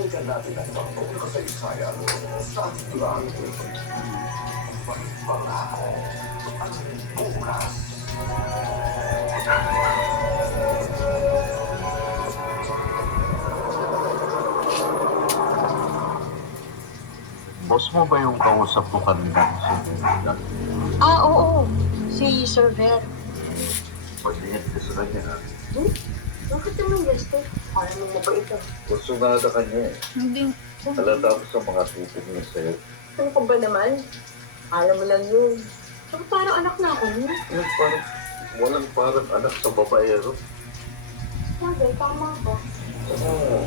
Balikan natin ang bagong kasaysayan sa ating vlog. May pangako ang bukas. Boss mo ba yung kausap ko kanina? Oo. Si Sir Ver. Pag-ingat ka sa kanya, ha? Bakit naman gusto? Parang mo mabait ito. Gusto nga ka kanya, eh. Hindi. Halata ko sa mga tutog niya sa'yo. Ano ka ba naman? Alam mo lang yun. Saka parang anak na ako, no? Walang parang anak sa babaero. Sabi, tama ba? Oo.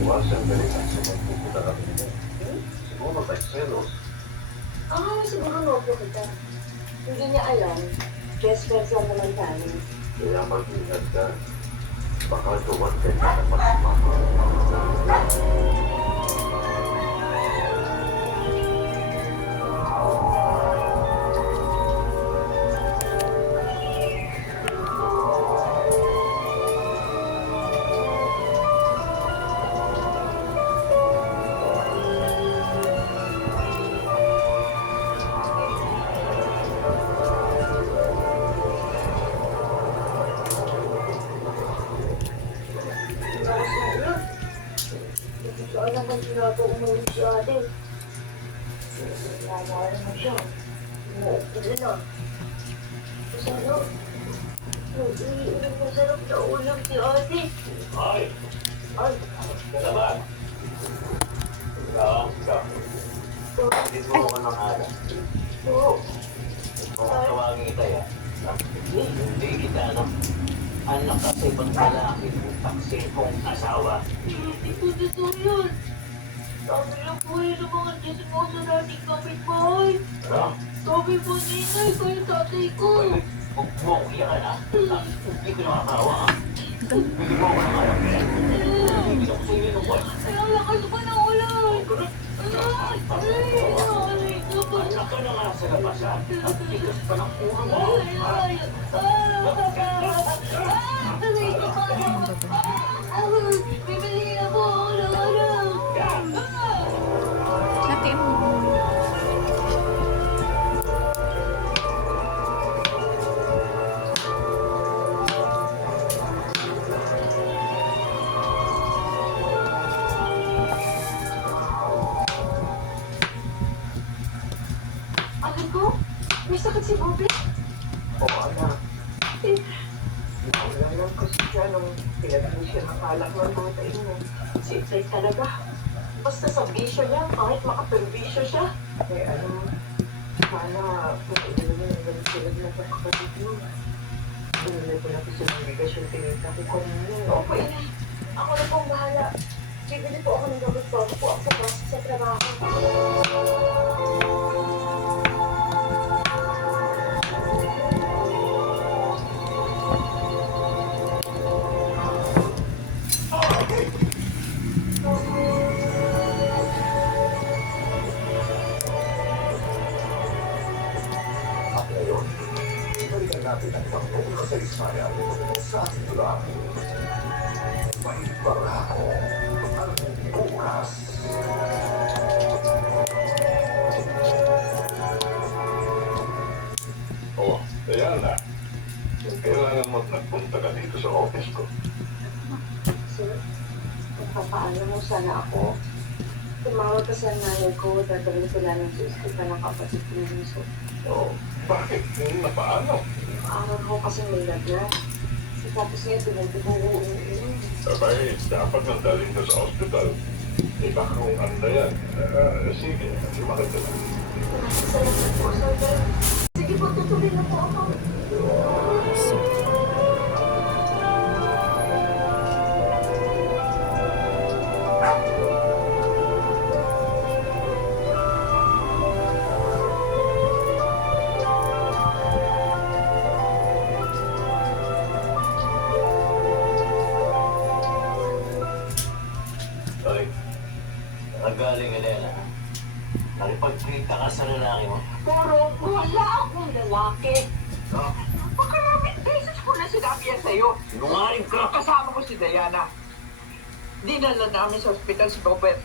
Iwasan ka rin sa magpupunta kami mo. Siguro nag-selos. Siguro nobo kita. Hindi niya alam. Best friends lang naman tayo. Kaya mag-ingat ka. Baka dumating ka na mas mama. Alam mo, sinabi umuwi si ate. Nalaman mo siya. Umuwi na. Masarap. Umiinom masarap na ulam si ate. Ay! Ay, Kalaban! Ikaw. Hindi mo ako ng araw. oo. Kung tawagin kita yan, hindi kita, ano? Anak ka sa ibang lalaki, taksil kong asawa. Hindi ko dito yun. Sabi lang po yun ng mga dismoso nating kapitbahay. Ano? Sabi po ninay ko yung tatay ko. Huwag mo akong iyakan, ha? Hindi ko nakakawa, ha? Hindi mo ako ng alam, ha? Hindi ko sa inyo ng buwan. Ay, ang lakas pa ng ulan. Anak ka na nga sa labas, ha? At tigas pa ng ulo mo. Bibili ako ulang-ulang. Hati mo. Alam ko, may sakit si Bobby. Oo, anak. Wala lang kasi siya nung pinagano siya ng alak ng mga tayo mo. Sipsay talaga. Basta sa bisyo niya, kahit makapervisyo siya. Eh, sana kung mo yung ganun sila ng kapatid mo. Pinulay ko natin sa mga bigas yung tinita ko kanina. Opo, inay. Ako na pong bahala. Bibili po ako ng gamot bago po ako sa process sa trabaho. At ngayon, balikan natin ang bagong kasaysayan sa ating vlog. May pangako ang bukas. Oo, kaya na. Kailangan mo nagpunta ka dito sa office ko. Sir, magpapaalam mo sana ako. Tumawag ka sa nanay ko, dadalhin ko lang sa ospital ng kapatid ko ng so. Oo, bakit? Napaano? Araw ko kasi may lagyan. Tapos ngayon, pinagdubuo. Sabay, dapat nang daling ka sa hospital. Iba kung ano na yan. Sige, lumakad ka lang. Salamat po, sir. Sige po, tutuloy na po ako. Ay, nagaling Elena. Nakipagkita ka sa lalaki mo. Pero wala akong lalaki. No? Pagkalamit beses ko na sinabi yan sa'yo. Sinungaling ka! Kasama ko si Diana. Dinala namin sa ospital si Robert.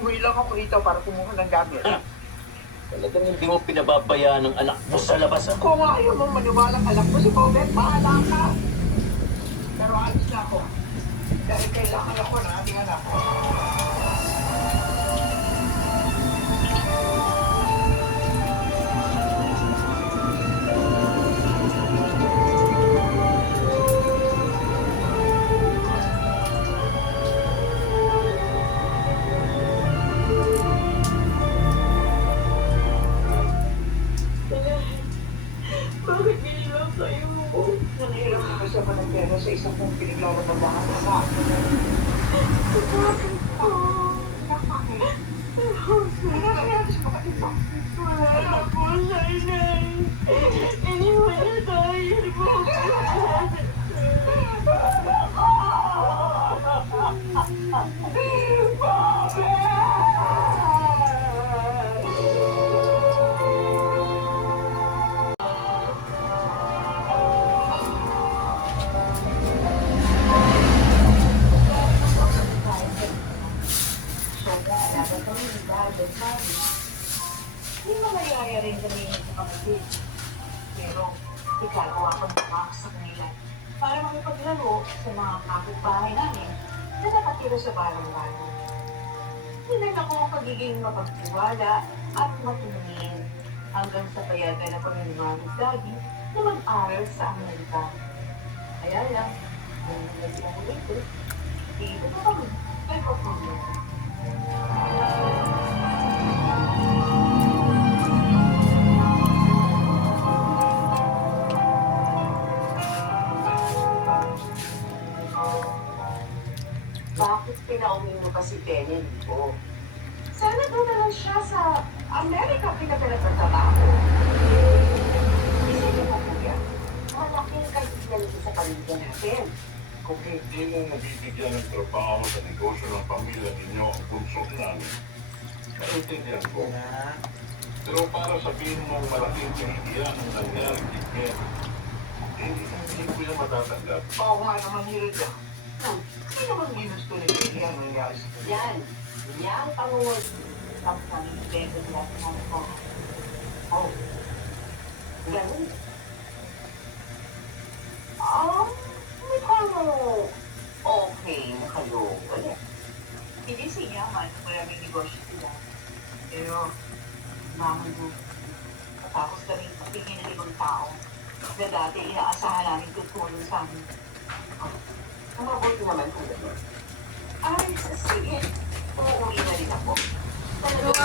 Umuwi lang ako rito para kumuha ng gamit. Talagang hindi mo pinababayaan ang anak mo sa labas. Kung ayaw mong maniwalang alam ko si Robert, bahala ka. Pero alis na ako. Dahil kailangan ako ng ating anak. Bakit ginilang kayo? Nanahirap ako sa panagpero sa isang kong pinaglalababahan na sa akin. Bakit po? Bakit? Ano nangyari sa kapatid mo? Wala po sa inay. Iniwan na tayo po. Hindi mo nangyayari kami sa kapatid. Pero, igagawa ko ng mga sa kanila para makipaglaro sa mga kapitbahay namin na nakatira sa barangay. Hinan ako ang pagiging mapagtiwala at matulungin hanggang sa payagan ako ng mga daddy na mag-aral sa Amerika. Kaya lang, nung naging ako dito, dito na kami, may pagpapalala. Bakit pinauwi mo pa si Penny dito? Sana doon na lang siya sa Amerika pinagtrabaho. Isipin mo, kuya, malaking kaibigan ito sa pamilya natin. Kung hindi mo mabibigyan ng trabaho sa negosyo ng pamilya ninyo ang bunso namin, maintindihan ko. Pero para sabihin mong malaking kahihiyan ang nangyari kay Ken, hindi ko yan matatanggap. Oo nga naman, Hilda. Hindi naman ginusto ni Penny ang nangyari sa kanya. Yan. Yan, Panginoon. Tapos namin ibento nila sa mga ko. Oh. Ganun. Mukhang okay na kayo. Wala. Hindi siya man, maraming negosyo sila. Pero, naman mo, matapos kami pagtingin ng ibang tao na dati inaasahan namin tutulong sa amin. Ang mabuti naman kung gano'n. Ay, sige. Uuwi na rin ako. Talaga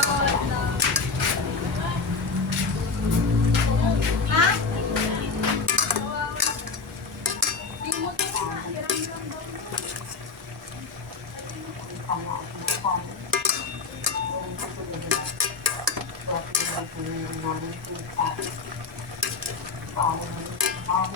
Ang